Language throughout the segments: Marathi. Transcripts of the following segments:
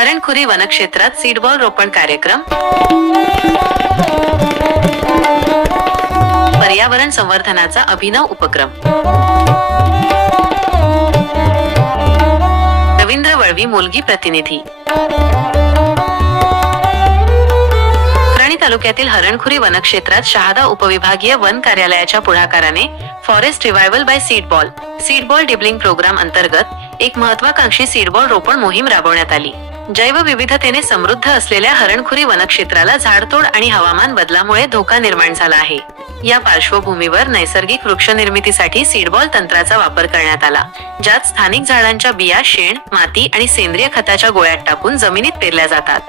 हरणखुरी वनक्षेत्रात सीडबॉल रोपण कार्यक्रम, पर्यावरण संवर्धनाचा अभिनव उपक्रम। रवींद्र वळवी, मुलगी प्रतिनिधी। तालुक्यातील हरणखुरी वनक्षेत्रात शहादा उपविभागीय वन कार्यालयाच्या पुढाकाराने forest revival by seed ball dibbling programme अंतर्गत एक महत्वाकांक्षी सीडबॉल रोपण मोहीम राबवण्यात आली। जैवविविधतेने समृद्ध असलेल्या हरणखुरी वनक्षेत्राला झाडतोड आणि हवामान बदलामुळे धोका निर्माण झाला आहे। या पार्श्वभूमीवर नैसर्गिक वृक्ष निर्मितीसाठी सीडबॉल तंत्राचा वापर करण्यात आला, ज्यात स्थानिक झाडांच्या बिया, शेण, माती आणि सेंद्रिय खताच्या गोळ्यात टाकून जमिनीत पेरल्या जातात।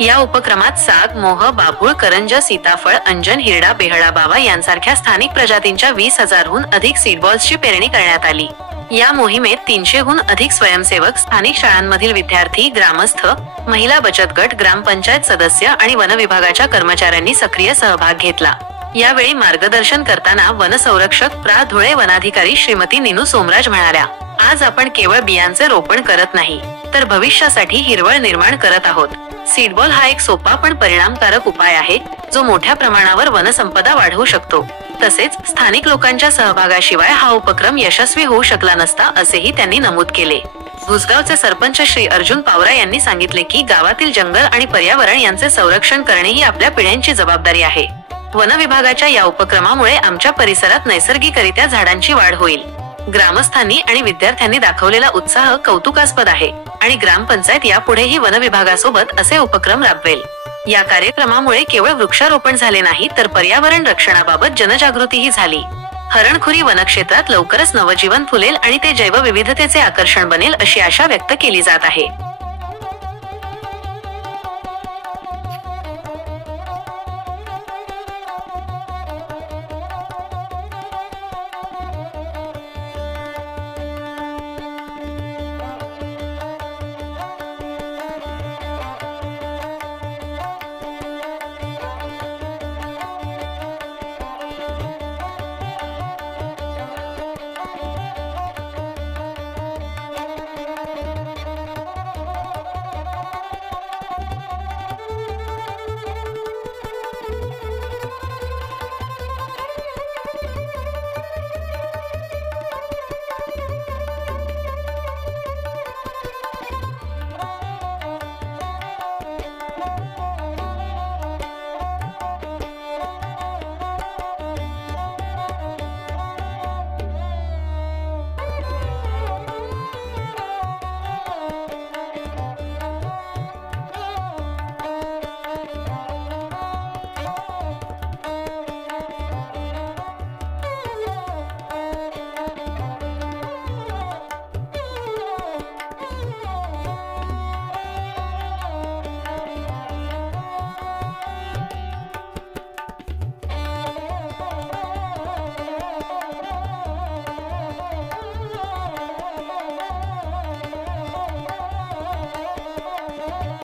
या उपक्रमात साग, मोह, बाभूळ, करंज, सीताफळ, अंजन, हिरडा, बेहडा, बावा यांसारख्या स्थानिक प्रजातींच्या 20,000हून अधिक सीडबॉल्सची पेरणी करण्यात आली। या मोहिमेत 300हून अधिक स्वयंसेवक, स्थानिक शाळांमधील विद्यार्थी, ग्रामस्थ, महिला बचत गट, ग्रामपंचायत सदस्य आणि वन विभागाच्या कर्मचाऱ्यांनी सक्रिय सहभाग घेतला। यावेळी मार्गदर्शन करताना वनसंरक्षक प्रा. धुळे वनाधिकारी श्रीमती नीनू सोमराज म्हणाल्या, आज आपण केवळ बियांचे रोपण करत नाही, तर भविष्यासाठी हिरवळ निर्माण करत आहोत। सीडबॉल हा एक सोपा पण परिणामकारक उपाय आहे, जो मोठ्या प्रमाणावर वनसंपदा वाढवू शकतो। तसेच स्थानिक लोकांच्या सहभागाशिवाय हा उपक्रम यशस्वी होऊ शकला नसता, असेही त्यांनी नमूद केले। भुसगावचे सरपंच श्री अर्जुन पावरा यांनी सांगितले की गावातील जंगल आणि पर्यावरण यांचे संरक्षण करणे ही आपल्या पिढ्यांची जबाबदारी आहे। वन विभागाच्या या उपक्रमामुळे आमच्या परिसरात नैसर्गिकरित्या झाडांची वाढ होईल। ग्रामस्थांनी आणि विद्यार्थ्यांनी दाखवलेला उत्साह कौतुकास्पद आहे आणि ग्रामपंचायत यापुढेही वन विभागासोबत असे उपक्रम राबवेल। या कार्यक्रमामुळे केवळ वृक्षारोपण झाले नाही, तर पर्यावरण रक्षणाबाबत जनजागृतीही झाली। हरणखुरी वनक्षेत्रात लवकरच नवजीवन फुलेल आणि ते जैवविविधतेचे आकर्षण बनेल, अशी आशा व्यक्त केली जात आहे।